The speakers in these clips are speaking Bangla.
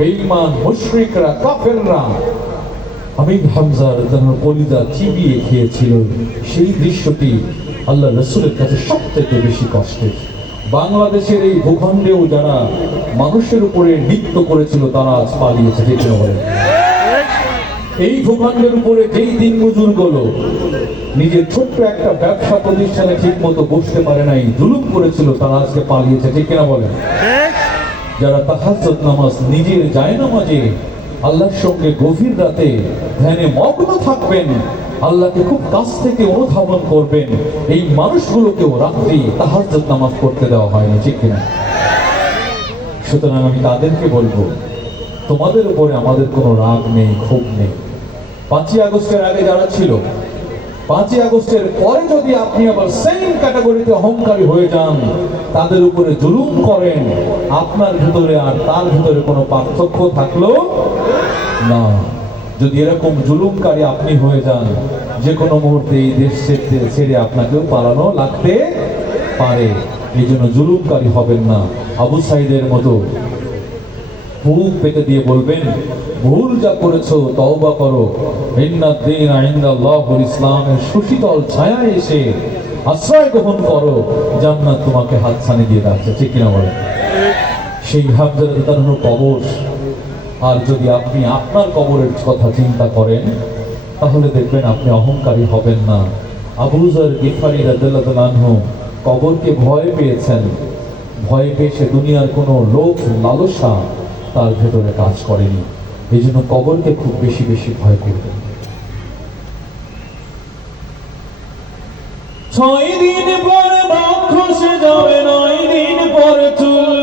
বেঈমান, মুশরিকরা, কাফেররা। আমির হামজার যেন কলিজা চিবিয়ে খেয়েছিল। সেই দৃশ্যটি আল্লাহ রসুলের কাছে সব থেকে বেশি কষ্টের। বাংলাদেশের এই ভূখণ্ডেও যারা মানুষের উপরে নৃত্য করেছিল, তারা আজ পালিয়েছে ঠিক না বলেন? এই ভূখণ্ডের উপরে যেই দিন মজুরগুলো নিজের ছোট্ট একটা ব্যবসা প্রতিষ্ঠানে ঠিক মতো বসতে পারে নাই, জুলুম করেছিল, তারা আজকে পালিয়েছে, ঠিক কিনা বলেন? যারা তাহাজ্জুদ নামাজ নিজের যায় নামাজে, আল্লাহর সঙ্গে গভীর রাতে ধ্যানে মগ্ন থাকবেন, আল্লাহকে খুব কাছ থেকে অনুধাবন করবেন, এই মানুষগুলোকেও রাত্রি তাহাজ্জুদ নামাজ পড়তে দেওয়া হয়নি, ঠিক কিনা? সুতরাং আমি তাদেরকে বলব, তোমাদের উপরে আমাদের কোনো রাগ নেই, ক্ষোভ নেই। পাঁচই আগস্টের আগে যারা ছিল পাঁচই আগস্টের পরে যদি আপনি আবার সেম ক্যাটাগরিতে অহংকারী হয়ে যান, তাদের উপরে জুলুম করেন, আপনার ভিতরে আর তার ভিতরে কোনো পার্থক্য থাকল না। যদি এরকম জুলুমকারী আপনি হয়ে যান, যে কোনো মুহূর্তে এই দেশ ছেড়ে আপনাকেও পালানো লাগতে পারে। এই জন্য জুলুমকারী হবেন না। আবু সাইদের মতো বুক পেতে দিয়ে বলবেন ভুল যা করেছ, তওবা করো। ইন্নাদ্দিন ইনদাল্লাহুল ইসলামের সুশীতল ছায়া এসে আশ্রয় গ্রহণ করো। জান্নাত তোমাকে হাতছানি দিয়ে রাখছে ঠিক কিনা বলেন? সেই হামজার তার কবর। আর যদি আপনি আপনার কবরের কথা চিন্তা করেন, তাহলে দেখবেন আপনি অহংকারী হবেন না। আবুজার গিফারি আনহু কবরকে ভয় পেয়েছেন। ভয় পেয়ে সে দুনিয়ার কোনো লোক লালসা তার ভেতরে কাজ করেনি। এই জন্য কবরকে খুব বেশি বেশি ভয় করবেন ছয় দিন পর খসে যাবে, নয় দিন পর চুল।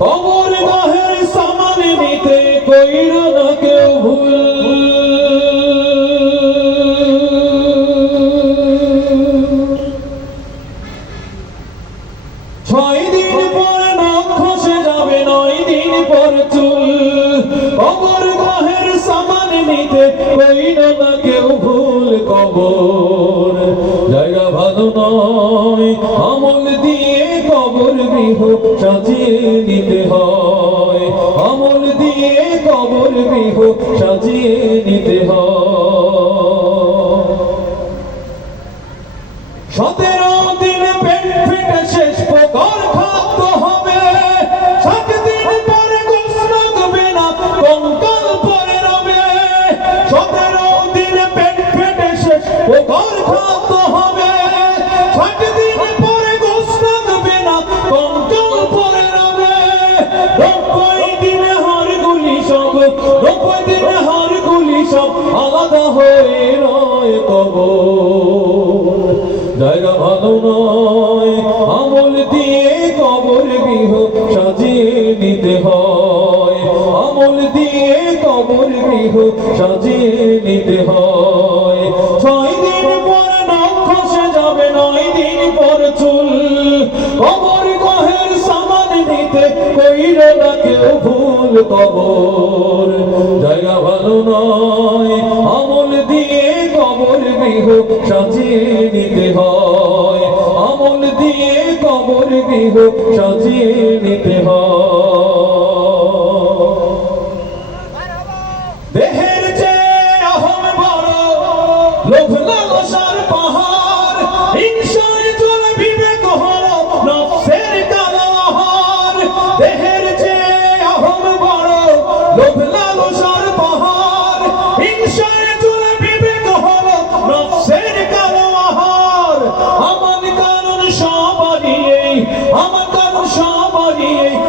কবর গাহের সামান নিতে কইর না কেউ ভুল। নিতে কইর না কেউ ভুল কবর জায়গা ভালো নয়, আমল দিয়ে কবর গৃহ সাজিয়ে নিতে হয়। আমল দিয়ে কবর গৃহ সাজিয়ে নিতে হয়। সতেরো দিন পেট ফেটে শেষ প্রকার আলাদা হয়ে রয় কবর জায়গা ভালো নয়, আমল দিয়ে কবর গৃহ সাজিয়ে নিতে হয়। আমল দিয়ে কবর গৃহ সাজিয়ে নিতে হয়। ছয় দিন পর নখ খসে যাবে, নয় দিন পর চুল। কবর গহের সামান নিতে কইর না কেউ ভুল কবর। সাজিয়ে নিতে হয়।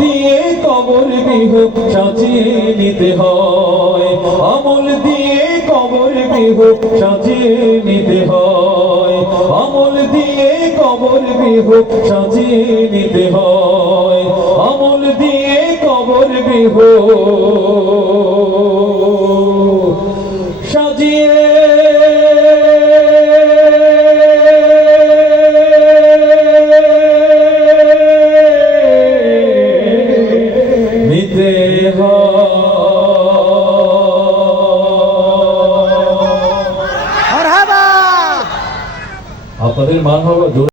দিয়ে কবর গৃহ সাজিয়ে নিতে হয়। আমল দিয়ে কবর গৃহ সাজিয়ে নিতে হয়। আমল দিয়ে কবর গৃহ সাজিয়ে নিতে হয়। আমল দিয়ে কবর গৃহ সাজিয়ে દેવ આ પદે માનવ